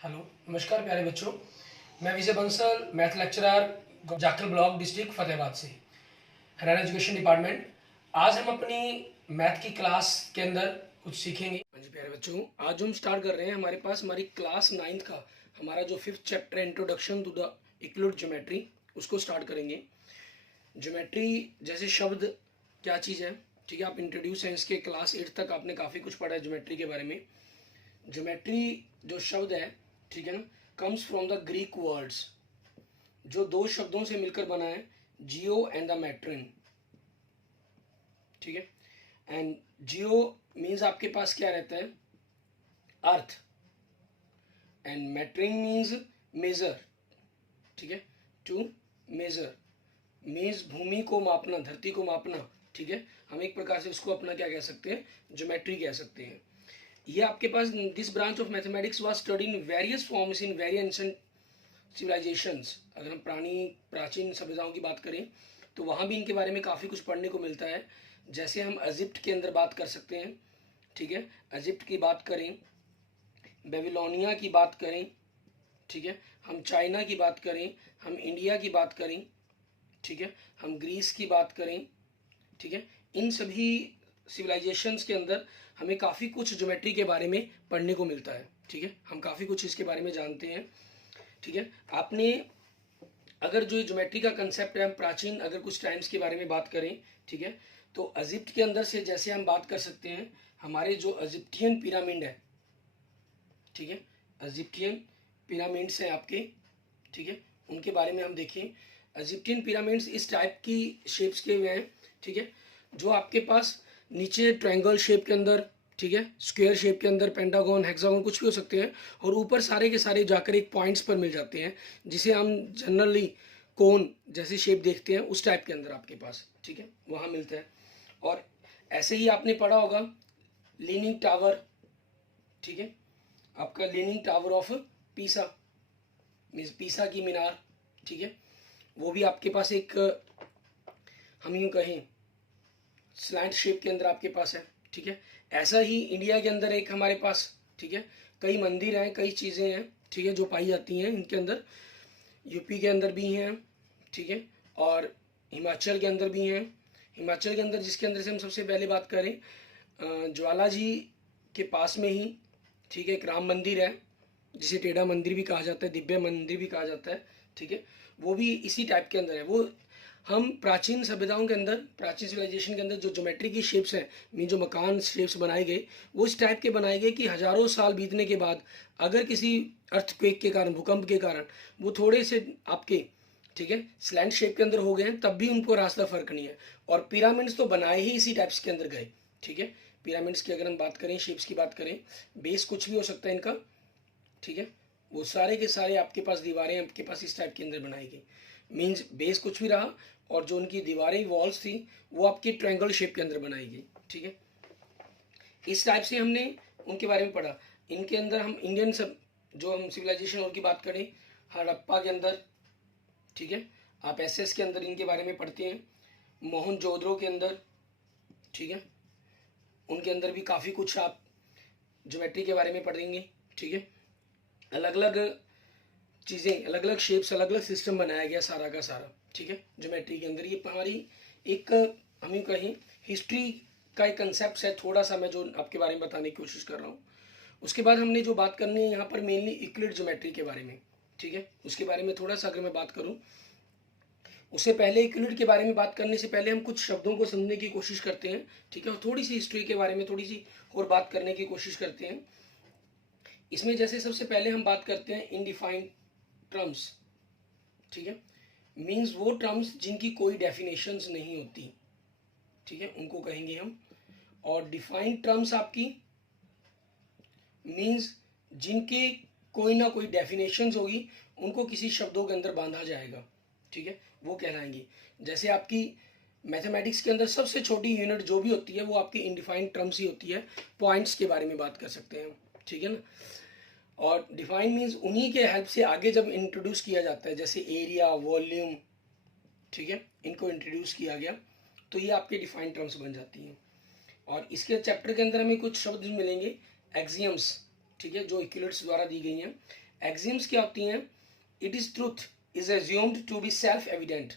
Hello, नमस्कार प्यारे बच्चों। मैं Vijay Bansal, math lecturer, Jakhal block, district Fatehabad से, हरियाणा एजुकेशन डिपार्टमेंट। आज हम अपनी मैथ की क्लास के अंदर कुछ सीखेंगे। हाँ जी प्यारे बच्चों, आज हम स्टार्ट कर रहे हैं हमारे पास हमारी क्लास 9th का हमारा जो 5th chapter introduction to the Euclid geometry, उसको स्टार्ट करेंगे। ज्योमेट्री जैसे शब्द क्या चीज़ है, ठीक है। आप इंट्रोड्यूस हैं इसके क्लास 8 तक आपने काफ़ी कुछ पढ़ा है ज्योमेट्री के बारे में। ज्योमेट्री जो शब्द है, ठीक है ना, comes from the Greek words, जो दो शब्दों से मिलकर बना है, जियो एंड द मैट्रिन, ठीक है। एंड जियो मीन्स आपके पास क्या रहता है, अर्थ, एंड मैट्रिन मीन्स मेजर, ठीक है। टू मेजर मीन्स भूमि को मापना, धरती को मापना, ठीक है। हम एक प्रकार से उसको अपना क्या कह सकते हैं, ज्योमेट्री कह सकते हैं। ये आपके पास this branch of mathematics was studied in various forms in very ancient civilisations. अगर हम प्राचीन सभ्यताओं की बात करें तो वहाँ भी इनके बारे में काफ़ी कुछ पढ़ने को मिलता है। जैसे हम इजिप्ट के अंदर बात कर सकते हैं, ठीक है। इजिप्ट की बात करें, बेबीलोनिया की बात करें, ठीक है। हम चाइना की बात करें, हम इंडिया की बात करें, ठीक है। हम ग्रीस की बात करें, ठीक है। इन सभी सिविलाइजेशंस के अंदर हमें काफ़ी कुछ ज्योमेट्री के बारे में पढ़ने को मिलता है, ठीक है। हम काफ़ी कुछ इसके बारे में जानते हैं, ठीक है। आपने अगर जो ज्योमेट्री का कंसेप्ट है, हम प्राचीन अगर कुछ टाइम्स के बारे में बात करें, ठीक है, तो इजिप्ट के अंदर से जैसे हम बात कर सकते हैं, हमारे जो इजिप्टियन पिरामिड है, ठीक है, इजिप्टियन पिरामिड्स हैं आपके, ठीक है, उनके बारे में हम देखें। इजिप्टियन पिरामिड्स इस टाइप की शेप्स के हुए हैं, ठीक है, जो आपके पास नीचे ट्रायंगल शेप के अंदर, ठीक है, स्क्वायर शेप के अंदर, पेंटागन, हेक्सागन, कुछ भी हो सकते हैं, और ऊपर सारे के सारे जाकर एक पॉइंट्स पर मिल जाते हैं, जिसे हम जनरली कोन जैसी शेप देखते हैं, उस टाइप के अंदर आपके पास, ठीक है, वहाँ मिलता है। और ऐसे ही आपने पढ़ा होगा लीनिंग टावर, ठीक है, आपका leaning tower of Pisa, means पीसा की मीनार, ठीक है, वो भी आपके पास एक हम यूँ कहें स्लैंट शेप के अंदर आपके पास है, ठीक है। ऐसा ही इंडिया के अंदर एक हमारे पास, ठीक है, कई मंदिर हैं, कई चीज़ें हैं, ठीक है, जो पाई जाती हैं इनके अंदर। यूपी के अंदर भी हैं, ठीक है, और हिमाचल के अंदर भी हैं। हिमाचल के अंदर जिसके अंदर से हम सबसे पहले बात करें, ज्वाला जी के पास में ही, ठीक है, एक राम मंदिर है, जिसे टेढ़ा मंदिर भी कहा जाता है, दिव्य मंदिर भी कहा जाता है, ठीक है। वो भी इसी टाइप के अंदर है। वो हम प्राचीन सभ्यताओं के अंदर, प्राचीन सिविलाइजेशन के अंदर जो ज्योमेट्री की शेप्स हैं, मीन जो मकान शेप्स बनाए गए, वो इस टाइप के बनाए गए कि हज़ारों साल बीतने के बाद अगर किसी अर्थक्वेक के कारण, भूकंप के कारण वो थोड़े से आपके, ठीक है, स्लैंट शेप के अंदर हो गए हैं, तब भी उनको रास्ता फर्क नहीं है। और पिरामिड्स तो बनाए ही इसी टाइप्स के अंदर गए, ठीक है। पिरामिड्स की अगर हम बात करें, शेप्स की बात करें, बेस कुछ भी हो सकता है इनका, ठीक है, वो सारे के सारे आपके पास दीवारें आपके पास इस टाइप के अंदर बनाई गई, मीन्स बेस कुछ भी रहा, और जो उनकी दीवारें वॉल्स थी वो आपकी ट्रायंगल शेप के अंदर बनाई गई, ठीक है। इस टाइप से हमने उनके बारे में पढ़ा। इनके अंदर हम इंडियन सब जो हम सिविलाइजेशन और की बात करें, हड़प्पा के अंदर, ठीक है, आप एसएस के अंदर इनके बारे में पढ़ते हैं, मोहनजोदड़ो के अंदर, ठीक है, उनके अंदर भी काफ़ी कुछ आप ज्योमेट्री के बारे में पढ़ेंगे, ठीक है। अलग अलग चीज़ें, अलग अलग शेप्स, अलग अलग सिस्टम बनाया गया सारा का सारा, ठीक है, ज्योमेट्री के अंदर। ये हमारी एक हम यूँ कहें हिस्ट्री का एक कंसेप्ट है, थोड़ा सा मैं जो आपके बारे में बताने की कोशिश कर रहा हूँ। उसके बाद हमने जो बात करनी है यहाँ पर मेनली यूक्लिड ज्योमेट्री के बारे में, ठीक है, उसके बारे में थोड़ा सा अगर मैं बात करूँ। उससे पहले यूक्लिड के बारे में बात करने से पहले हम कुछ शब्दों को समझने की कोशिश करते हैं, ठीक है, और थोड़ी सी हिस्ट्री के बारे में थोड़ी सी और बात करने की कोशिश करते हैं। इसमें जैसे सबसे पहले हम बात करते हैं इनडिफाइंड टर्म्स, ठीक है, मीन्स वो टर्म्स जिनकी कोई डेफिनेशंस नहीं होती, ठीक है, उनको कहेंगे हम। और डिफाइंड टर्म्स आपकी मीन्स जिनके कोई ना कोई डेफिनेशंस होगी, उनको किसी शब्दों के अंदर बांधा जाएगा, ठीक है, वो कहलाएंगी। जैसे आपकी मैथमेटिक्स के अंदर सबसे छोटी यूनिट जो भी होती है वो आपकी इनडिफाइंड टर्म्स ही होती है। पॉइंट्स के बारे में बात कर सकते हैं, ठीक है ना। और डिफाइन मीन्स उन्हीं के हेल्प से आगे जब इंट्रोड्यूस किया जाता है, जैसे एरिया, वॉल्यूम, ठीक है, इनको इंट्रोड्यूस किया गया तो ये आपके डिफाइंड टर्म्स बन जाती हैं। और इसके चैप्टर के अंदर हमें कुछ शब्द मिलेंगे एक्सियम्स, ठीक है, जो यूक्लिड्स द्वारा दी गई हैं। एक्सिम्स क्या होती हैं, it is truth is assumed to be self evident,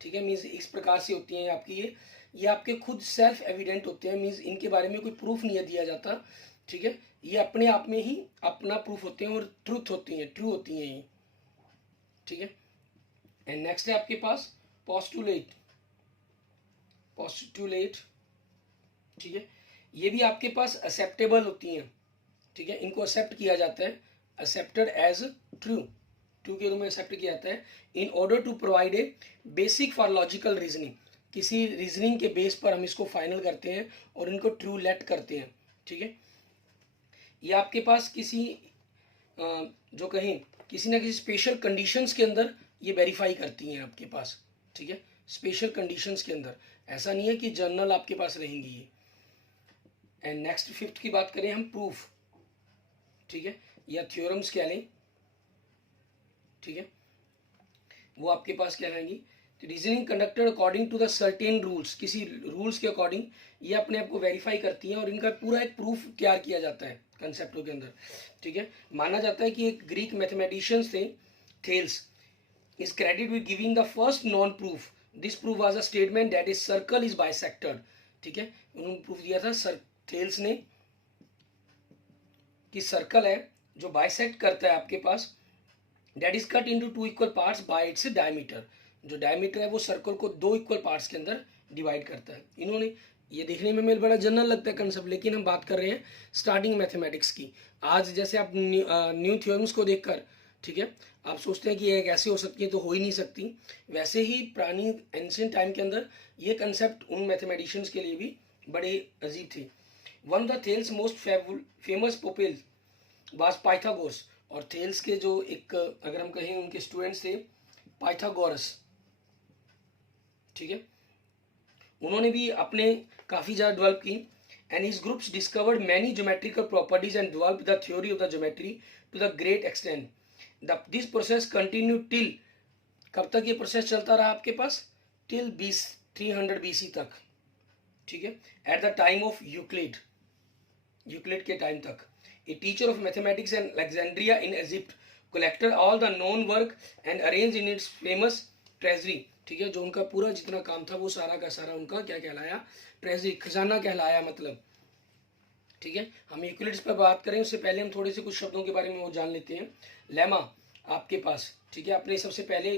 ठीक है, मीन्स इस प्रकार से होती हैं आपकी ये आपके खुद सेल्फ एविडेंट होते हैं, मीन्स इनके बारे में कोई प्रूफ नहीं दिया जाता, ठीक है, ये अपने आप में ही अपना प्रूफ होते हैं और ट्रूथ होती हैं, ट्रू होती हैं ये, ठीक है। एंड नेक्स्ट है आपके पास पोस्टुलेट, पोस्टुलेट, ठीक है, ये भी आपके पास एक्सेप्टेबल होती हैं, ठीक है, इनको एक्सेप्ट किया जाता है, एक्सेप्टेड एज ट्रू, ट्रू के रूप में एक्सेप्ट किया जाता है, in order to provide a basic for logical reasoning, किसी रीजनिंग के बेस पर हम इसको फाइनल करते हैं और इनको ट्रू लेट करते हैं, ठीक है। ये आपके पास किसी जो कहें किसी ना किसी स्पेशल कंडीशंस के अंदर ये वेरीफाई करती हैं आपके पास, ठीक है, स्पेशल कंडीशंस के अंदर, ऐसा नहीं है कि जनरल आपके पास रहेंगी ये। एंड नेक्स्ट फिफ्थ की बात करें हम प्रूफ, ठीक है, या थ्योरम्स कह लें, ठीक है, वो आपके पास क्या रहेंगी, reasoning conducted according to the certain rules, किसी रूल्स के अकॉर्डिंग ये अपने आप को वेरीफाई करती हैं और इनका पूरा एक प्रूफ तैयार किया जाता है कंसेप्टों के अंदर, ठीक है। माना जाता है कि एक ग्रीक मैथमेटिशियंस थे Thales, is credit with giving the first non proof, this proof was a statement that is circle is bisected, ठीक है, उन्होंने प्रूफ दिया था थेल्स ने कि सर्कल है जो बाइसेक्ट करता है आपके पास, that is cut into two equal parts by its diameter, जो डायमीटर है वो सर्कल को दो इक्वल पार्ट्स के अंदर डिवाइड करता है। इन्होंने ये देखने में मेरे बड़ा जनरल लगता है कंसेप्ट, लेकिन हम बात कर रहे हैं स्टार्टिंग मैथमेटिक्स की। आज जैसे आप न्यू थ्योरम्स को देखकर, ठीक है, आप सोचते हैं कि ये कैसे हो सकती है, तो हो ही नहीं सकती, वैसे ही पुरानी एंशिएंट टाइम के अंदर ये कंसेप्ट उन मैथमेटिशियंस के लिए भी बड़े अजीब थे। One of the Thales most famous pupil was Pythagoras, और थेल्स के जो एक अगर हम कहें उनके स्टूडेंट्स थे पाइथागोरस, ठीक है, उन्होंने भी अपने काफ़ी ज़्यादा डेवलप की, and his groups discovered many geometrical properties and develop the theory of the geometry to the great extent, this process continue till, कब तक ये प्रोसेस चलता रहा आपके पास, टिल 300 BC तक, ठीक है, at the time of Euclid, Euclid के टाइम तक। A teacher of mathematics in Alexandria in Egypt collected all the known work and arrange in its famous treasury, ठीक है, जो उनका पूरा जितना काम था वो सारा का सारा उनका क्या कहलाया, ट्रेजरी, खजाना कहलाया, मतलब, ठीक है। हम यूक्लिड्स पर बात करें उससे पहले हम थोड़े से कुछ शब्दों के बारे में वो जान लेते हैं। लेमा आपके पास, ठीक है, आपने सबसे पहले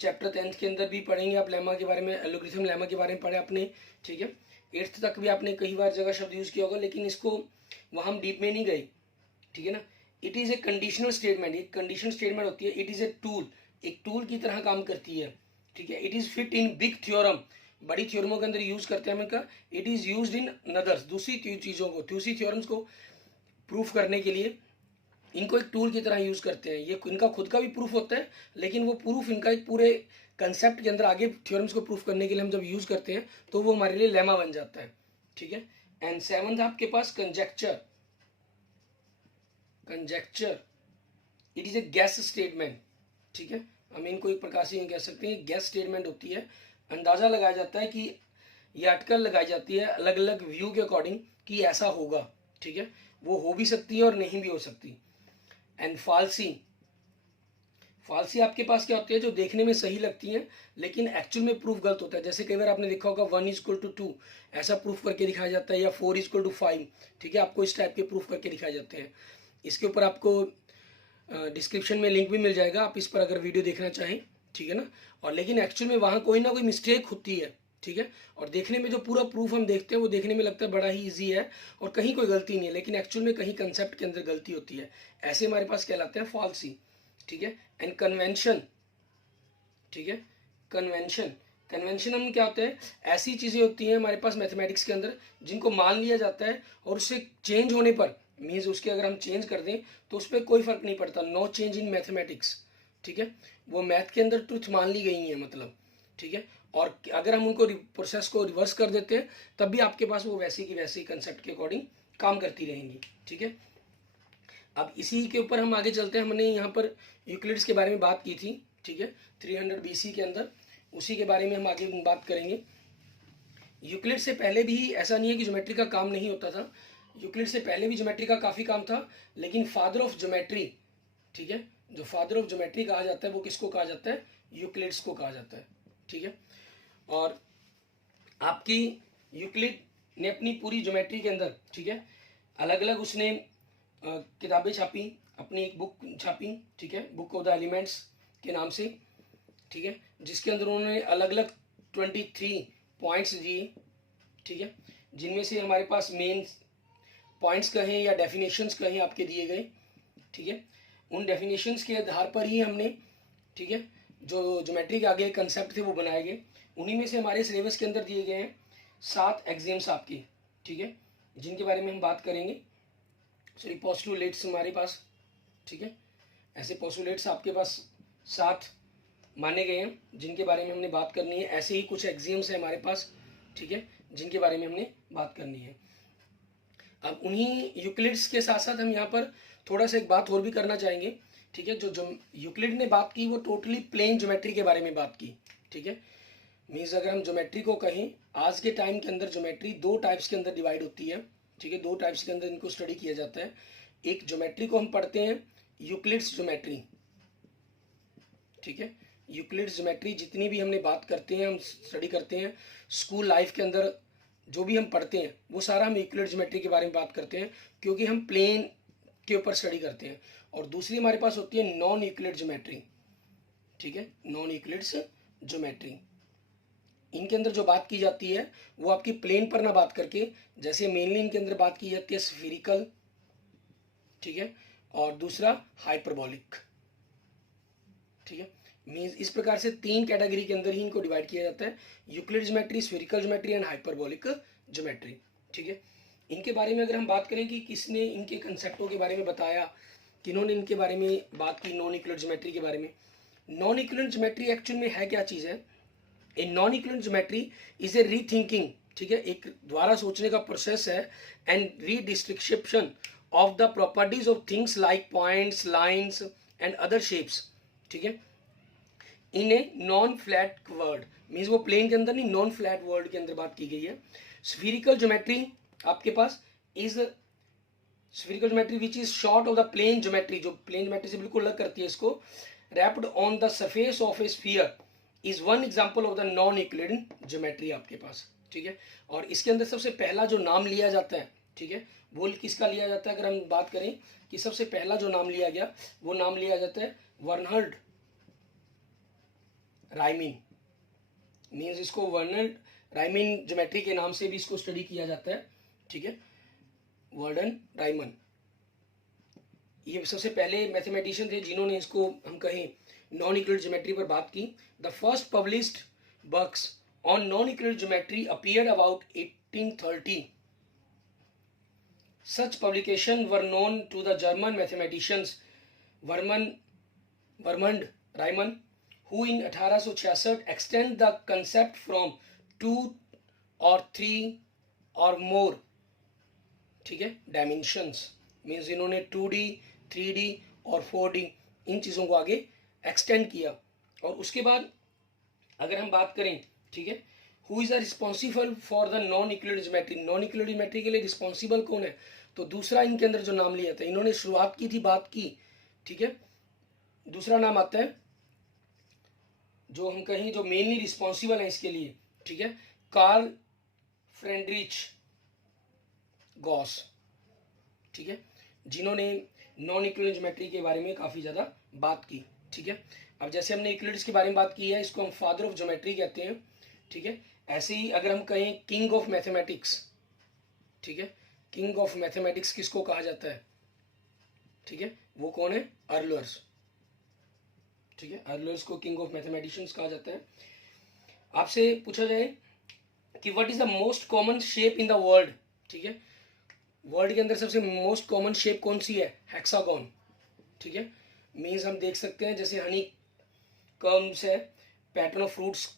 चैप्टर 10th के अंदर भी पढ़ेंगे आप लेमा के बारे में, एल्गोरिथम लेमा के बारे में पढ़े आपने, ठीक है, 8th तक भी आपने कई बार जगह शब्द यूज़ किया होगा, लेकिन इसको वहाँ हम डीप में नहीं गए, ठीक है ना। It is A conditional statement, एक कंडीशनल स्टेटमेंट होती है, इट इज़ ए टूल, एक टूल की तरह काम करती है, ठीक है। It is fit in big theorem, बड़ी थ्योरमों के अंदर यूज़ करते हैं हम इनका। इट इज़ यूज्ड इन नदर्स, दूसरी चीज़ों को, दूसरी थ्योरम्स को प्रूफ करने के लिए इनको एक टूल की तरह यूज़ करते हैं। ये इनका खुद का भी प्रूफ होता है, लेकिन वो प्रूफ इनका एक पूरे कंसेप्ट के अंदर आगे थ्योरम्स को प्रूफ करने के लिए हम जब यूज़ करते हैं तो वो हमारे लिए लेमा बन जाता है, ठीक है। एंड 7th आपके पास conjecture, conjecture it is a guess statement, ठीक है, हम इनको एक प्रकार से कह सकते हैं गैस स्टेटमेंट होती है। अंदाज़ा लगाया जाता है कि ये अटकल लगाई जाती है अलग अलग व्यू के अकॉर्डिंग कि ऐसा होगा, ठीक है, वो हो भी सकती है और नहीं भी हो सकती। एंड फालसी, फालसी आपके पास क्या होती है, जो देखने में सही लगती है लेकिन एक्चुअल में प्रूफ गलत होता है। जैसे कई बार आपने देखा होगा 1=2 ऐसा प्रूफ करके दिखाया जाता है, या 4=5, ठीक है, आपको इस टाइप के प्रूफ करके दिखाए जाते हैं। इसके ऊपर आपको डिस्क्रिप्शन में लिंक भी मिल जाएगा, आप इस पर अगर वीडियो देखना चाहें, ठीक है ना। और लेकिन एक्चुअल में वहाँ कोई ना कोई मिस्टेक होती है, ठीक है, और देखने में जो पूरा प्रूफ हम देखते हैं वो देखने में लगता है बड़ा ही ईजी है और कहीं कोई गलती नहीं है, लेकिन एक्चुअल में कहीं कंसेप्ट के अंदर गलती होती है। ऐसे हमारे पास कहलाते हैं फॉल्सी, ठीक है। एंड कन्वेंशन, ठीक है, कन्वेंशन, कन्वेंशन हम क्या होता है, ऐसी चीज़ें होती हैं हमारे पास मैथमेटिक्स के अंदर जिनको मान लिया जाता है और उससे चेंज होने पर, मीन्स उसके अगर हम चेंज कर दें तो उस पर कोई फर्क नहीं पड़ता, नो चेंज इन मैथमेटिक्स, ठीक है, वो मैथ के अंदर ट्रुथ मान ली गई है, मतलब, ठीक है। और अगर हम उनको प्रोसेस को रिवर्स कर देते हैं तब भी आपके पास वो वैसी की वैसी कंसेप्ट के अकॉर्डिंग काम करती रहेंगी, ठीक है। अब इसी के ऊपर हम आगे चलते हैं। हमने यहाँ पर यूक्लिड्स के बारे में बात की थी, ठीक है, 300 BC के अंदर, उसी के बारे में हम आगे बात करेंगे। यूक्लिड से पहले भी ऐसा नहीं है कि ज्योमेट्री का काम नहीं होता था, यूक्लिड से पहले भी ज्योमेट्री का काफ़ी काम था, लेकिन फादर ऑफ ज्योमेट्री ठीक है। जो फादर ऑफ ज्योमेट्री कहा जाता है वो किसको कहा जाता है, यूक्लिड्स को कहा जाता है, ठीक है। और आपकी यूक्लिड ने अपनी पूरी ज्योमेट्री के अंदर, ठीक है, अलग अलग उसने किताबें छापी, अपनी एक बुक छापी, ठीक है, बुक ऑफ द एलिमेंट्स के नाम से, ठीक है, जिसके अंदर उन्होंने अलग अलग 23 पॉइंट्स दिए, ठीक है, जिनमें से हमारे पास मेन पॉइंट्स कहें या डेफिनेशंस कहें आपके दिए गए, ठीक है। उन डेफिनेशंस के आधार पर ही हमने, ठीक है, जो ज्योमेट्री के आगे कंसेप्ट थे वो बनाए गए। उन्हीं में से हमारे सिलेबस के अंदर दिए गए हैं 7 एग्जाम्स आपके, ठीक है, जिनके बारे में हम बात करेंगे। सॉरी, पोस्टुलेट्स हमारे पास, ठीक है, ऐसे पोस्टुलेट्स आपके पास 7 माने गए हैं जिनके बारे में हमने बात करनी है। ऐसे ही कुछ एग्जाम्स हैं हमारे पास, ठीक है, जिनके बारे में हमने बात करनी है। अब उन्हीं यूक्लिड्स के साथ साथ हम यहाँ पर थोड़ा सा एक बात और भी करना चाहेंगे, ठीक है। जो यूक्लिड ने बात की वो टोटली प्लेन ज्योमेट्री के बारे में बात की, ठीक है। मीन्स अगर हम ज्योमेट्री को कहें, आज के टाइम के अंदर ज्योमेट्री 2 टाइप्स के अंदर डिवाइड होती है, ठीक है, 2 टाइप्स के अंदर इनको स्टडी किया जाता है। एक ज्योमेट्री को हम पढ़ते हैं यूक्लिड्स ज्योमेट्री, ठीक है। यूक्लिड्स ज्योमेट्री जितनी भी हमने बात करते हैं, हम स्टडी करते हैं स्कूल लाइफ के अंदर, जो भी हम पढ़ते हैं वो सारा हम यूक्लिड ज्योमेट्री के बारे में बात करते हैं, क्योंकि हम प्लेन के ऊपर स्टडी करते हैं। और दूसरी हमारे पास होती है नॉन यूक्लिड ज्योमेट्री, ठीक है, नॉन यूक्लिड्स ज्योमेट्री। इनके अंदर जो बात की जाती है वो आपकी प्लेन पर ना बात करके, जैसे मेनली इनके अंदर बात की जाती है स्फीरिकल, ठीक है, और दूसरा हाइपरबोलिक, ठीक है। मीन्स इस प्रकार से 3 कैटेगरी के अंदर ही इनको डिवाइड किया जाता है, Euclid geometry, spherical geometry and hyperbolic geometry, ठीक है। इनके बारे में अगर हम बात करें कि किसने इनके कंसेप्टों के बारे में बताया, किन्होंने इनके बारे में बात की नॉन यूक्लिड ज्योमेट्री के बारे में। नॉन यूक्लिड ज्योमेट्री एक्चुअल में है क्या चीज़ है? A non Euclid geometry is a rethinking, ठीक है, एक द्वारा सोचने का प्रोसेस है, and redescription of the properties of things like points, lines and other shapes, ठीक है, in a non flat world. Means वो प्लेन के अंदर नहीं, नॉन फ्लैट वर्ल्ड के अंदर बात की गई है। स्फीरिकल ज्योमेट्री आपके पास is spherical geometry which is short of the plane geometry, जो प्लेन ज्योमेट्री से बिल्कुल अलग करती है इसको, wrapped on the surface of a sphere, is one example of the non Euclid geometry आपके पास, ठीक है। और इसके अंदर सबसे पहला जो नाम लिया जाता है, ठीक है, वो किसका लिया जाता है? अगर हम बात करें कि सबसे पहला जो नाम लिया गया, वो नाम लिया जाता है बर्नहर्ड रायमिन। मीन्स इसको बर्नहर्ड रायमिन ज्योमेट्री के नाम से भी इसको स्टडी किया जाता है, ठीक है, वर्डन रायमन। ये सबसे पहले मैथमेटिशियन थे जिन्होंने इसको हम कहें नॉन यूक्लिड ज्योमेट्री पर बात की। The first published works on non Euclid geometry appeared about 1830. Such publications were known to the German mathematicians Vermund Riemann, who in 1866 extend the concept from 2 or 3 or more, ठीक है, dimensions. Means इन्होंने 2D, 3D और 4D इन चीज़ों को आगे extend किया। और उसके बाद अगर हम बात करें, ठीक है, who is responsible for the non Euclid geometry, non Euclid geometry के लिए रिस्पॉन्सिबल कौन है? तो दूसरा इनके अंदर जो नाम लिया था, इन्होंने शुरुआत की थी, बात की, ठीक है, दूसरा नाम आता है जो हम कहें जो मेनली रिस्पॉन्सिबल है इसके लिए, ठीक है, कार्ल फ्रेडरिच गॉस, ठीक है, जिन्होंने नॉन यूक्लिड ज्योमेट्री के बारे में काफ़ी ज़्यादा बात की, ठीक है। अब जैसे हमने यूक्लिड्स के बारे में बात की है, इसको हम फादर ऑफ ज्योमेट्री कहते हैं, ठीक है। ऐसे ही अगर हम कहें किंग ऑफ मैथमेटिक्स, ठीक है, किंग ऑफ मैथमेटिक्स किसको कहा जाता है? ठीक है, वो कौन है? अर्लर्स, ठीक है, अर्लर्स को किंग ऑफ मैथमेटिशियंस कहा जाता है। आपसे पूछा जाए कि what is the most common shape in the world, ठीक है, वर्ल्ड के अंदर सबसे मोस्ट कॉमन शेप कौन सी है? हेक्सागोन, ठीक है। मीन्स हम देख सकते हैं जैसे हनी कम्स है, पैटर्न ऑफ फ्रूट्स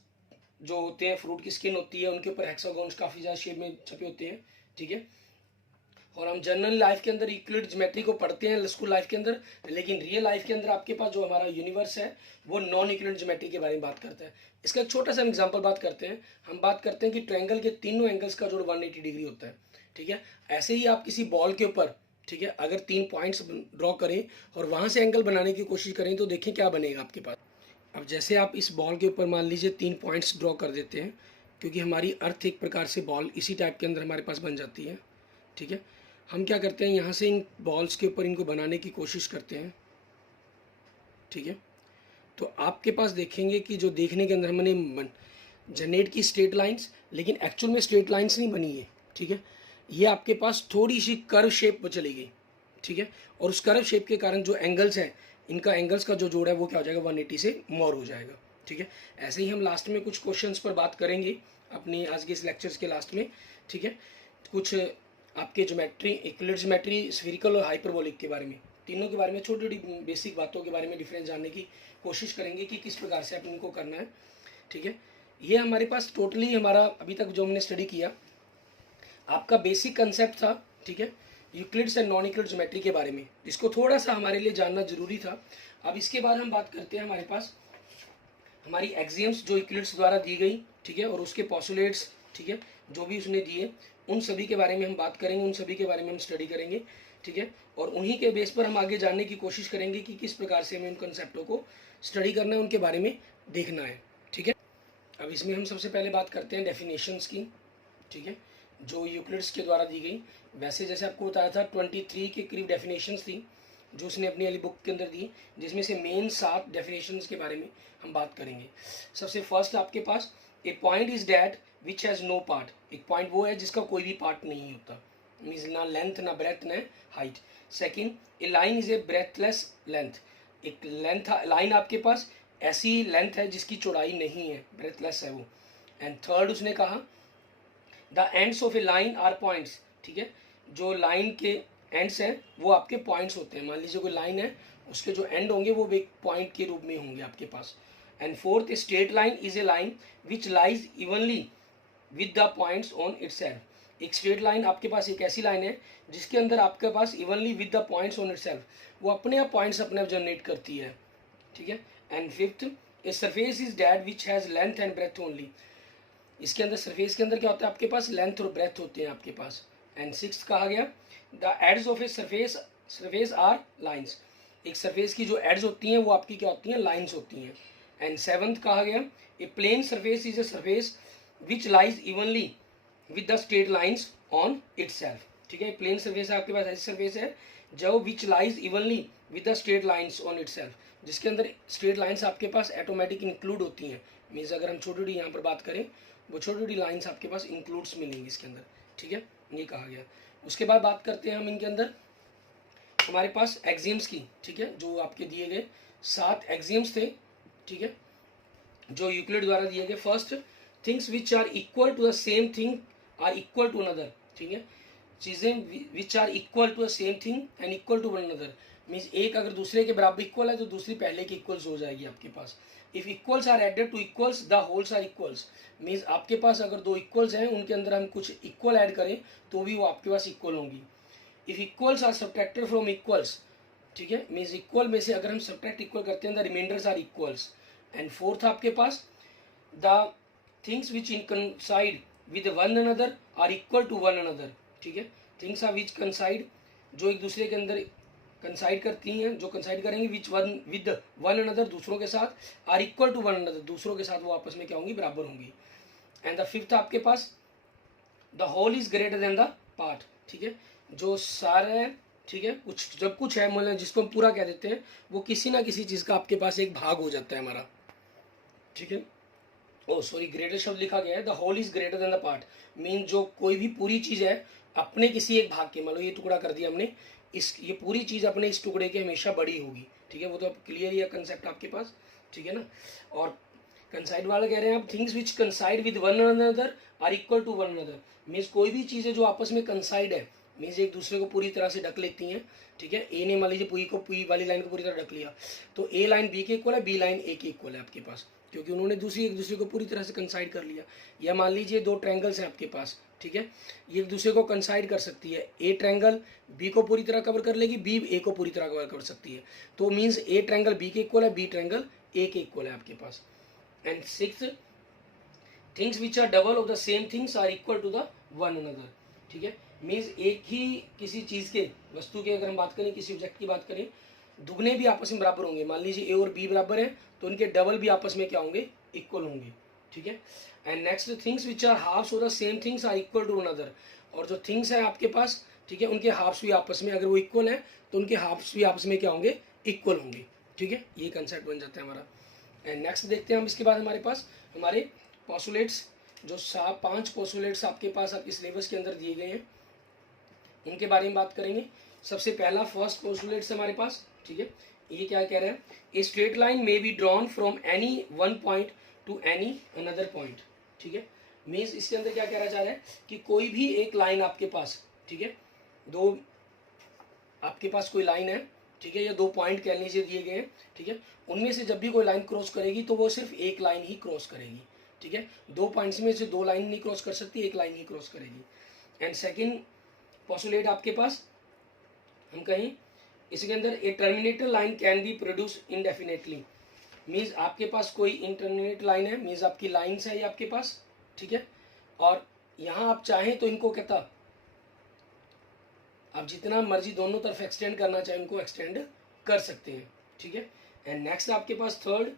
जो होते हैं, फ्रूट की स्किन होती है, उनके ऊपर हेक्सागोन्स काफ़ी ज़्यादा शेप में छपे होते हैं, ठीक है। और हम जनरल लाइफ के अंदर यूक्लिड ज्योमेट्री को पढ़ते हैं स्कूल लाइफ के अंदर, लेकिन रियल लाइफ के अंदर आपके पास जो हमारा यूनिवर्स है वो नॉन यूक्लिड ज्योमेट्री के बारे में बात करता है। इसका एक छोटा सा एग्जांपल बात करते हैं। हम बात करते हैं कि ट्रायंगल के तीनों एंगल्स का जोड़ 180 डिग्री होता है, ठीक है। ऐसे ही आप किसी बॉल के ऊपर, ठीक है। अगर 3 पॉइंट्स ड्रॉ करें और वहाँ से एंगल बनाने की कोशिश करें तो देखें क्या बनेगा आपके पास। अब जैसे आप इस बॉल के ऊपर मान लीजिए 3 पॉइंट्स ड्रॉ कर देते हैं, क्योंकि हमारी अर्थ एक प्रकार से बॉल इसी टाइप के अंदर हमारे पास बन जाती है, ठीक है। हम क्या करते हैं, यहाँ से इन बॉल्स के ऊपर इनको बनाने की कोशिश करते हैं, ठीक है। तो आपके पास देखेंगे कि जो देखने के अंदर हमने जनरेट की स्ट्रेट लाइंस, लेकिन एक्चुअल में स्ट्रेट लाइंस नहीं बनी है, ठीक है। ये आपके पास थोड़ी सी कर्व शेप पर चली गई, ठीक है। और उस कर्व शेप के कारण जो एंगल्स हैं, इनका एंगल्स का जो जोड़ है वो क्या हो जाएगा, 180 से मोर हो जाएगा, ठीक है। ऐसे ही हम लास्ट में कुछ क्वेश्चंस पर बात करेंगे अपनी आज के इस लेक्चर्स के लास्ट में, ठीक है। कुछ आपके ज्योमेट्री, इक्विलिब्रियम ज्योमेट्री, स्फीरिकल और हाइपरबोलिक के बारे में, तीनों के बारे में छोटी छोटी बेसिक बातों के बारे में डिफरेंस जानने की कोशिश करेंगे कि किस प्रकार से अपन इनको करना है, ठीक है। ये हमारे पास टोटली हमारा अभी तक जो हमने स्टडी किया आपका बेसिक कंसेप्ट था, ठीक है, Euclid's and non Euclid geometry के बारे में, इसको थोड़ा सा हमारे लिए जानना जरूरी था। अब इसके बाद हम बात करते हैं हमारे पास हमारी एक्सियम्स जो यूक्लिड्स द्वारा दी गई, ठीक है, और उसके पोस्टुलेट्स, ठीक है, जो भी उसने दिए, उन सभी के बारे में हम बात करेंगे, उन सभी के बारे में हम स्टडी करेंगे, ठीक है। और उन्हीं के बेस पर हम आगे जानने की कोशिश करेंगे कि किस प्रकार से हमें उन कंसेप्टों को स्टडी करना है, उनके बारे में देखना है, ठीक है। अब इसमें हम सबसे पहले बात करते हैं डेफिनेशंस की, ठीक है, जो यूक्लिड्स के द्वारा दी गई। वैसे जैसे आपको बताया था 23 के करीब डेफिनेशंस थी जो उसने अपनी वाली बुक के अंदर दी, जिसमें से मेन 7 डेफिनेशंस के बारे में हम बात करेंगे। सबसे फर्स्ट आपके पास a point is that which has no part, एक पॉइंट वो है जिसका कोई भी पार्ट नहीं होता, मीन्स ना लेंथ ना ब्रेथ ना height. Second, A line is A breathless length, एक लेंथ लाइन आपके पास ऐसी लेंथ है जिसकी चौड़ाई नहीं है, ब्रेथलेस है वो। एंड थर्ड उसने कहा the ends of a line are points, ठीक है, जो लाइन के एंड्स हैं वो आपके पॉइंट्स होते हैं। मान लीजिए कोई लाइन है, उसके जो एंड होंगे वो एक पॉइंट के रूप में होंगे आपके पास। And fourth, a straight line is a line which lies evenly with the points on itself, एक स्ट्रेट लाइन आपके पास एक ऐसी लाइन है जिसके अंदर आपके पास evenly with the points on itself, वो अपने आप पॉइंट्स अपने आप जनरेट करती है, ठीक है। And fifth, a surface is that which has length and breadth only, इसके अंदर सरफेस के अंदर क्या होता है आपके पास, लेंथ और ब्रेथ होते हैं आपके पास। एंड सिक्स्थ कहा गया the edges of a surface are lines, एक सरफेस की जो एड्स होती हैं वो आपकी क्या होती हैं, लाइंस होती हैं। एंड सेवंथ कहा गया a plane surface is a surface which lies evenly with the straight lines on itself, ठीक है। प्लेन सरफेस आपके पास ऐसी सरफेस है जो विच lies evenly with the straight lines on itself, जिसके अंदर स्ट्रेट लाइंस आपके पास ऑटोमेटिक इंक्लूड होती हैं, मीन्स अगर हम छोटी छोटी यहाँ पर बात करें वो छोटी छोटी लाइंस आपके पास इंक्लूड्स मिलेंगी इसके अंदर, ठीक है, ये कहा गया। उसके बाद बात करते हैं हम इनके अंदर हमारे पास एक्सियम्स की, ठीक है, जो आपके दिए गए 7 एक्सियम्स थे, ठीक है, जो यूक्लिड द्वारा दिए गए। First, things which are equal to the same thing are equal to another, ठीक है, चीज़ें which are equal to the same thing and equal to one another, means एक अगर दूसरे के बराबर इक्वल है तो दूसरी पहले की इक्वल्स हो जाएगी आपके पास। If equals are added to equals the wholes are equals, means आपके पास अगर 2 इक्वल्स हैं उनके अंदर हम कुछ इक्वल ऐड करें तो भी वो आपके पास इक्वल होंगी। If equals are subtracted from equals, ठीक है, मीन्स इक्वल में से अगर हम सब्ट्रैक्ट इक्वल करते हैं the remainders are equals. And fourth आपके पास the things which coincide with one another are equal to one another, ठीक है, थिंग्स आर विच कंसाइड, जो एक दूसरे के अंदर कंसाइड करती हैं, जो कंसाइड करेंगे which one with one another, दूसरों के साथ, are equal to one another, दूसरों के साथ वो आपस में क्या होंगी, बराबर होंगी। एंड द फिफ्थ आपके पास the whole is greater than the part, ठीक है, जो सारा है, ठीक है, कुछ जब कुछ है मतलब जिसको हम पूरा कह देते हैं वो किसी ना किसी चीज़ का आपके पास एक भाग हो जाता है हमारा, ठीक है। ओ सॉरी, ग्रेटर शब्द लिखा गया है, the whole is greater than the part, mean जो कोई भी पूरी चीज़ है अपने किसी एक भाग के, मान लो ये टुकड़ा कर दिया हमने, ये पूरी चीज़ अपने इस टुकड़े के हमेशा बड़ी होगी, ठीक है, वो तो क्लियर ही है कंसेप्ट आपके पास, ठीक है ना। और कंसाइड वाला कह रहे हैं आप things which coincide with one another are equal to one another, means कोई भी चीज़ है जो आपस में कंसाइड है, मीन्स एक दूसरे को पूरी तरह से ढक लेती हैं, ठीक है। ए ने मान लीजिए पी वाली लाइन को पूरी तरह ढक लिया तो ए लाइन बी के इक्वल है, बी लाइन ए के इक्वल है आपके पास, क्योंकि उन्होंने एक दूसरे को पूरी तरह से कंसाइड कर लिया। या मान लीजिए 2 ट्रायंगल्स हैं आपके पास, ठीक है, ये एक दूसरे को कंसाइड कर सकती है, ए ट्रायंगल बी को पूरी तरह कवर कर लेगी, बी ए को पूरी तरह कवर कर सकती है, तो मीन्स ए ट्रायंगल बी के इक्वल है, बी ट्रायंगल ए के इक्वल है आपके पास। And sixth, things which are double of the same things are equal to the one another, ठीक है, मीन्स एक ही किसी चीज़ के, वस्तु की अगर हम बात करें, किसी ऑब्जेक्ट की बात करें, दुगने भी आपस में बराबर होंगे। मान लीजिए ए और बी बराबर हैं तो उनके डबल भी आपस में क्या होंगे, इक्वल होंगे। ठीक है। And next, things which are halves of the same things are equal to another. और जो थिंग्स हैं आपके पास, ठीक है, उनके हाफ्स भी आपस में, अगर वो इक्वल हैं तो उनके हाफ्स भी आपस में क्या होंगे, इक्वल होंगे। ठीक है, ये कंसेप्ट बन जाता है हमारा। एंड नेक्स्ट देखते हैं हम इसके बाद हमारे पास हमारे पोस्टुलेट्स, जो 5 पोस्टुलेट्स आपके पास आपके सिलेबस के अंदर दिए गए हैं, उनके बारे में बात करेंगे। सबसे पहला फर्स्ट पोस्टुलेट्स हमारे पास, ठीक है, ये क्या कह रहा है, ए straight line may be drawn from any one point two any another point. ठीक है, मीन्स इसके अंदर क्या कहना चाह रहा है कि कोई भी एक लाइन आपके पास, ठीक है, दो आपके पास कोई लाइन है, ठीक है, या 2 पॉइंट कह लीजिए दिए गए हैं, ठीक है, उनमें से जब भी कोई लाइन क्रॉस करेगी तो वो सिर्फ एक लाइन ही क्रॉस करेगी। ठीक है, 2 पॉइंट्स में से 2 लाइन नहीं क्रॉस कर सकती, एक लाइन ही क्रॉस करेगी। एंड सेकेंड पोस्टुलेट आपके पास हम कहें इसके अंदर, a terminator line can be produce indefinitely. Means आपके पास कोई इंटरमिनेट लाइन है, मीन्स आपकी लाइन्स है ये आपके पास, ठीक है, और यहाँ आप चाहें तो इनको कहता आप जितना मर्जी दोनों तरफ एक्सटेंड करना चाहें उनको एक्सटेंड कर सकते हैं। ठीक है। एंड नेक्स्ट आपके पास third,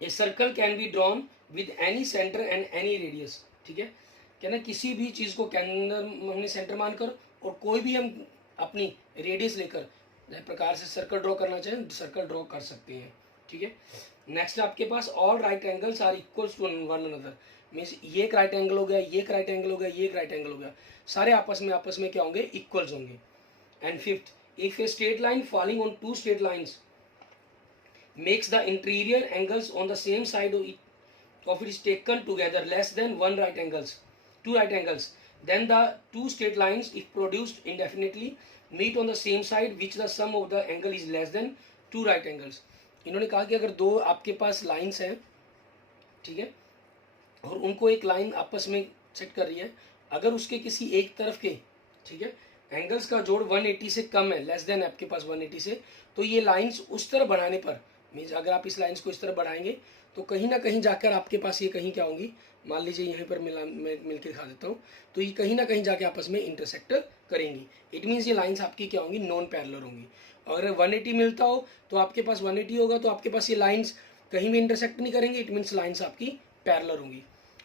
a circle can be drawn with any centre and any radius. ठीक है, कहना किसी भी चीज़ को केंद्र हमने सेंटर मानकर और कोई भी हम अपनी रेडियस लेकर जिस प्रकार से सर्कल ड्रॉ करना चाहें सर्कल ड्रॉ कर सकते हैं। ठीक है। नेक्स्ट आपके पास all right angles are equals to one another. Means ये एक राइट एंगल हो गया, ये एक राइट एंगल हो गया, ये एक राइट एंगल हो गया, सारे आपस में क्या होंगे, इक्वल्स होंगे। And fifth, if A straight line falling on 2 straight lines makes the interior angles on the same side of it is taken together less than two right angles, then the 2 straight lines, if produced indefinitely, meet on the same side which the sum of the angle is less than 2 right angles। इन्होंने कहा कि अगर 2 आपके पास lines हैं, ठीक है, और उनको एक लाइन आपस में सेट कर रही है, अगर उसके किसी एक तरफ के, ठीक है, एंगल्स का जोड़ 180 से कम है, लेस देन आपके पास 180 से, तो ये लाइंस उस तरह बढ़ाने पर, मीन्स अगर आप इस लाइंस को इस तरह बढ़ाएंगे तो कहीं ना कहीं जाकर आपके पास ये कहीं क्या होंगी, मान लीजिए यहीं पर मैं मिल के दिखा देता हूँ, तो ये कहीं ना कहीं जाके आपस में इंटरसेक्ट करेंगी। इट मीन्स ये लाइंस आपकी क्या होंगी, नॉन पैरेलल होंगी। और अगर 180 मिलता हो तो आपके पास 180 होगा, तो आपके पास ये लाइंस कहीं भी इंटरसेक्ट नहीं करेंगे, इट मीन्स लाइंस आपकी पैरेलल होंगी।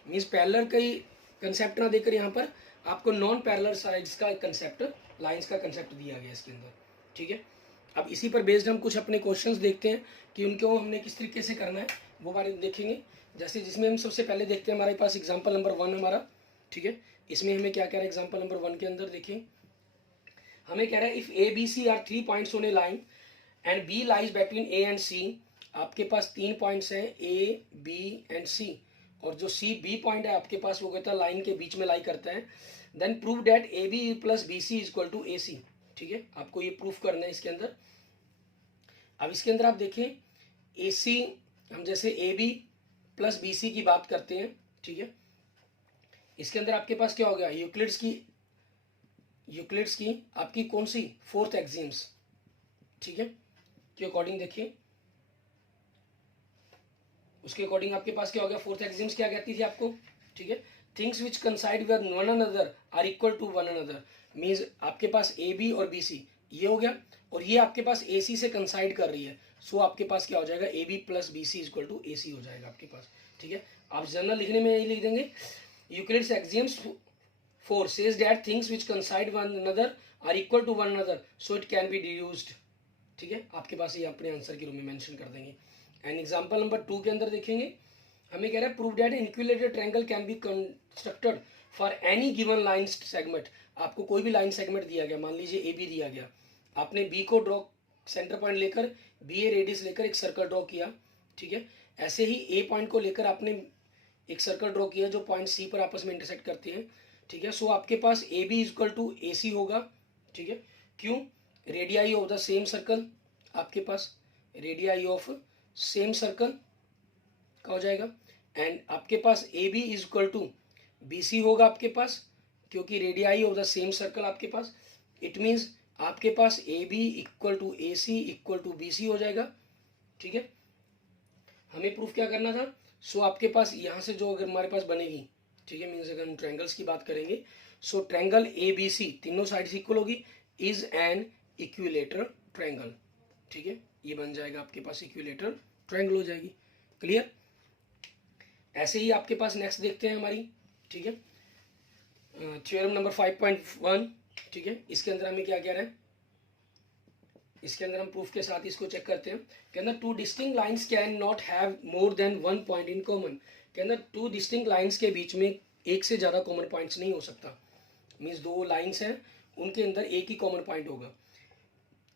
मीन्स पैरेलल का ही कंसेप्ट ना देकर यहाँ पर आपको नॉन पैरेलल साइड्स का कंसेप्ट, लाइंस का कंसेप्ट दिया गया इसके अंदर। ठीक है, अब इसी पर बेस्ड हम कुछ अपने क्वेश्चंस देखते हैं कि उनको हमने किस तरीके से करना है, वो बारे में देखेंगे। जैसे जिसमें हम सबसे पहले देखते हैं हमारे पास एग्जाम्पल नंबर 1 हमारा, ठीक है, इसमें हमें क्या कह रहा है एग्जाम्पल नंबर 1 के अंदर देखिए, हमें कह रहा है if A B C are 3 points on a line and B lies between A and C. आपके पास 3 पॉइंट्स हैं ए बी एंड सी, और जो सी बी पॉइंट है आपके पास वो कहता है लाइन के बीच में लाई करता है। Then prove that A B plus B C is equal to A C. ठीक है, आपको ये प्रूफ करना है इसके अंदर। अब इसके अंदर आप देखें ए सी, हम जैसे A B plus B C की बात करते हैं, ठीक है, इसके अंदर आपके पास क्या हो गया, यूक्लिड्स की आपकी कौन सी, 4th एक्सियम्स, ठीक है, के अकॉर्डिंग देखिए, उसके अकॉर्डिंग आपके पास क्या हो गया, 4th एक्सियम्स क्या कहती थी आपको, ठीक है, things which coincide with one another are equal to one another. Means आपके पास ए बी और बी सी ये हो गया, और ये आपके पास ए सी से कंसाइड कर रही है, सो आपके पास क्या हो जाएगा, A B plus B C equal to A C हो जाएगा आपके पास। ठीक है, आप जनरल लिखने में यही लिख देंगे, Euclid's axioms 4 says that things which coincide one another are equal to one another, so it can be deduced। ठीक है, आपके पास ये अपने आंसर के रूप में मेंशन कर देंगे। एंड एग्जांपल नंबर 2 के अंदर देखेंगे, हमें कह रहा है prove that equilateral triangle can be constructed for any given line segment. आपको कोई भी लाइन सेगमेंट दिया गया, मान लीजिए ए बी दिया गया, आपने बी को ड्रॉ सेंटर पॉइंट लेकर बी ए रेडियस लेकर एक सर्कल ड्रॉ किया, ठीक है, ऐसे ही ए पॉइंट को लेकर आपने एक सर्कल ड्रॉ किया जो पॉइंट सी पर आपस में इंटरसेक्ट करते हैं। ठीक है, सो आपके पास A B is equal to A C होगा। ठीक है, क्यों, radii of the same circle, आपके पास रेडियाई ऑफ सेम सर्कल का हो जाएगा। एंड आपके पास A B is equal to B C होगा आपके पास, क्योंकि radii of the same circle आपके पास, इट मीन्स आपके पास A B equal to A C equal to B C हो जाएगा। ठीक है, हमें प्रूफ क्या करना था, सो आपके पास यहाँ से जो अगर हमारे पास बनेगी, ठीक है, मीन्स अगर हम ट्रायंगल्स की बात करेंगे सो ट्रायंगल ABC तीनों साइड्स इक्वल होगी, इज एन इक्विलेटरल ट्रायंगल। ठीक है, ये बन जाएगा आपके पास इक्विलेटरल ट्रायंगल हो जाएगी। क्लियर? ऐसे ही आपके पास नेक्स्ट देखते हैं हमारी, ठीक है, थ्योरम नंबर 5.1। ठीक है, इसके अंदर हमें क्या कह रहा है, इसके अंदर हम प्रूफ के साथ इसको चेक करते हैं। के अंदर two distinct lines can not have more than one point in common. के अंदर टू डिस्टिंक्ट लाइंस के बीच में एक से ज़्यादा कॉमन पॉइंट्स नहीं हो सकता। मीन्स दो लाइंस हैं, उनके अंदर एक ही कॉमन पॉइंट होगा।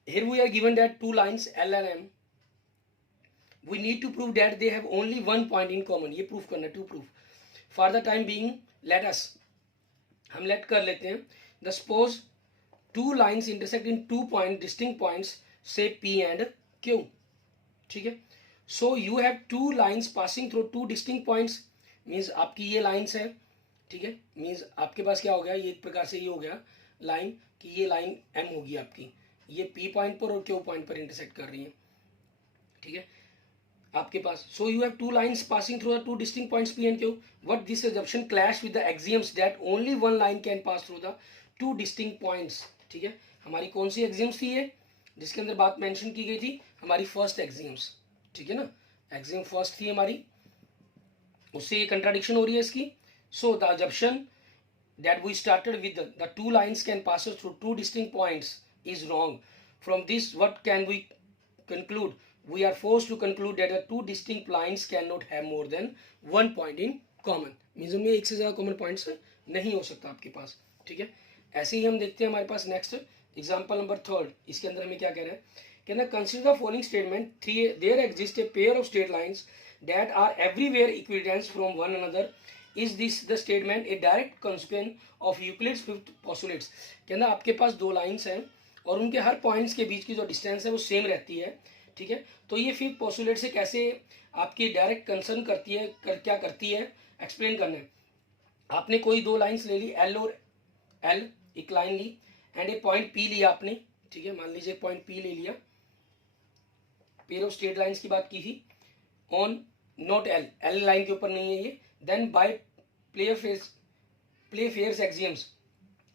Here we are given that two lines L and M. We need to prove that they have only one point in common. ये प्रूफ करना, to proof. For the time being, let us, हम let कर लेते हैं। The suppose two lines intersect in two distinct points, say P and Q. ठीक है, so you have two lines passing through two distinct points. Means आपकी ये lines है, ठीक है, मीन्स आपके पास क्या हो गया, ये एक प्रकार से ये हो गया लाइन कि ये लाइन M होगी आपकी, ये P पॉइंट पर और Q पॉइंट पर इंटरसेक्ट कर रही है। ठीक है, आपके पास so you have two lines passing through the two distinct points P and Q. What this assumption clash with the axioms that only one line can pass through the two distinct points. ठीक है, हमारी कौन सी axioms थी ये जिसके अंदर बात mention की गई थी, हमारी फर्स्ट एक्सियम्स। ठीक है ना, एक्सियम फर्स्ट थी हमारी, उससे ये कंट्राडिक्शन हो रही है इसकी। So the assumption that we started with the two lines can pass through two distinct points is wrong. From this, what can we conclude? We are forced to conclude that the two distinct lines cannot have more than one point in common. Means में एक से ज़्यादा common points नहीं हो सकता आपके पास। ठीक है, ऐसे ही हम देखते हैं हमारे पास नेक्स्ट एग्जाम्पल नंबर 3। इसके अंदर हमें क्या कह रहा है, कहना consider the following statement. There exist a pair of straight lines that are everywhere equidistant from one another. Is this the statement a direct consequence of Euclid's fifth postulates? कहना आपके पास दो लाइंस हैं और उनके हर पॉइंट्स के बीच की जो distance है वो सेम रहती है। ठीक है, तो ये फिफ्थ पोस्टुलेट से कैसे आपकी डायरेक्ट कंसर्न करती है, क्या करती है, एक्सप्लेन करना है। आपने कोई दो लाइंस ले ली, एल और एल, एक लाइन ली एंड ए पॉइंट पी लिया आपने। ठीक है, मान लीजिए पॉइंट पी ले लिया, पेयर ऑफ स्ट्रेट लाइंस की बात की थी, on not L, L line के ऊपर नहीं है ये। Then by Playfair's axioms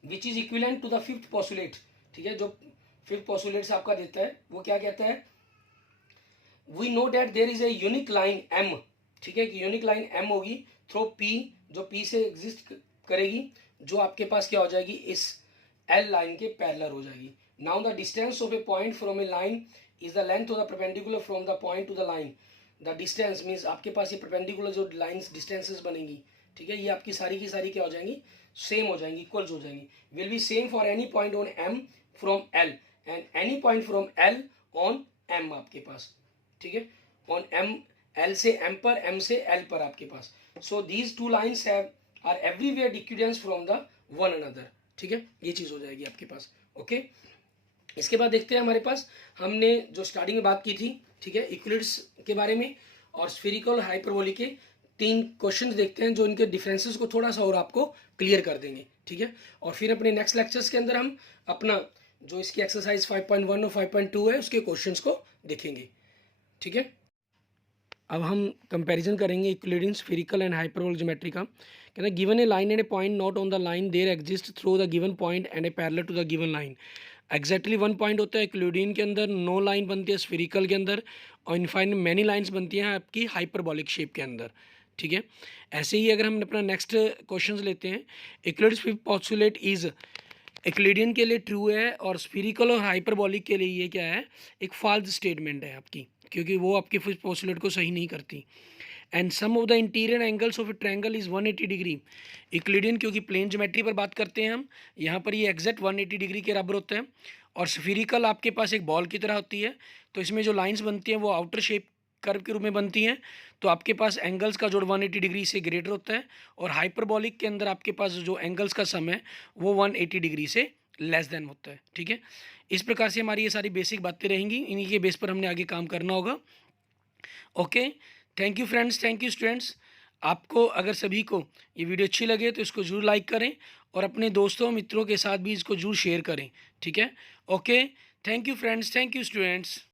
which is equivalent to the fifth postulate। ठीक है, जो फिफ्थ पोस्टुलेट से आपका देता है वो क्या कहता है, we know that there is a unique line M। ठीक है, कि यूनिक लाइन M होगी थ्रू P, जो P से एग्जिस्ट करेगी, जो आपके पास क्या हो जाएगी, इस L लाइन के पैरेलल हो जाएगी। Now the distance of A point from A line is the length of the perpendicular from the point two the line. The distance means आपके पास ये परपेंडिकुलर जो लाइन्स डिस्टेंसेस बनेंगी, ठीक है, ये आपकी सारी की सारी क्या हो जाएंगी, सेम हो जाएंगी, इक्वल्स हो जाएंगी। Will be same for any point on M from L and any point from L on M आपके पास। ठीक है, ऑन M, L से M पर, M से L पर आपके पास। So these two lines have are everywhere equidistant from the one another. ठीक है, ये चीज़ हो जाएगी आपके पास। ओके, इसके बाद देखते हैं हमारे पास, हमने जो स्टार्टिंग में बात की थी, ठीक है, इक्विलिड्स के बारे में और स्फेरिकल हाइपरबोलिक के तीन क्वेश्चंस देखते हैं जो इनके डिफरेंसेस को थोड़ा सा और आपको क्लियर कर देंगे। ठीक है, और फिर अपने नेक्स्ट लेक्चर्स के अंदर हम अपना जो इसकी एक्सरसाइज 5.1 और 5.2 है उसके क्वेश्चंस को देखेंगे। ठीक है, अब हम कंपैरिजन करेंगे Euclidean spherical and hyperbolic geometry का। कहना given a line and a point not on the line there exist through the given point and a parallel to the given line. Exactly one point होता है Euclidean के अंदर, no line बनती है spherical के अंदर, और इनफाइनाइट मैनी लाइन्स बनती हैं आपकी हाइपरबोलिक शेप के अंदर। ठीक है, ऐसे ही अगर हम अपना नेक्स्ट क्वेश्चन लेते हैं, Euclid's fifth postulate is Euclidean के लिए ट्रू है और स्फेरिकल और हाइपरबोलिक के लिए ये क्या है, एक फॉल्स स्टेटमेंट है आपकी, क्योंकि वो आपके फिफ्थ पोस्टुलेट को सही नहीं करती। And sum of the interior angles of a triangle is 180 degree. Euclidean क्योंकि प्लेन ज्योमेट्री पर बात करते हैं हम, यहाँ पर ये एग्जैक्ट 180 डिग्री के बराबर होता है। और स्फेरिकल आपके पास एक बॉल की तरह होती है, तो इसमें जो लाइंस बनती हैं वो आउटर शेप कर्व के रूप में बनती हैं, तो आपके पास एंगल्स का जोड़ 180 डिग्री से ग्रेटर होता है। और हाइपरबोलिक के अंदर आपके पास जो एंगल्स का सम है वो 180 डिग्री से लेस देन होता है। ठीक है, इस प्रकार से हमारी ये सारी बेसिक बातें रहेंगी, इन्हीं के बेस पर हमने आगे काम करना होगा। Okay, thank you friends, thank you students. आपको अगर सभी को ये वीडियो अच्छी लगे तो इसको जरूर लाइक करें और अपने दोस्तों मित्रों के साथ भी इसको जरूर शेयर करें। ठीक है, okay, thank you friends, thank you students.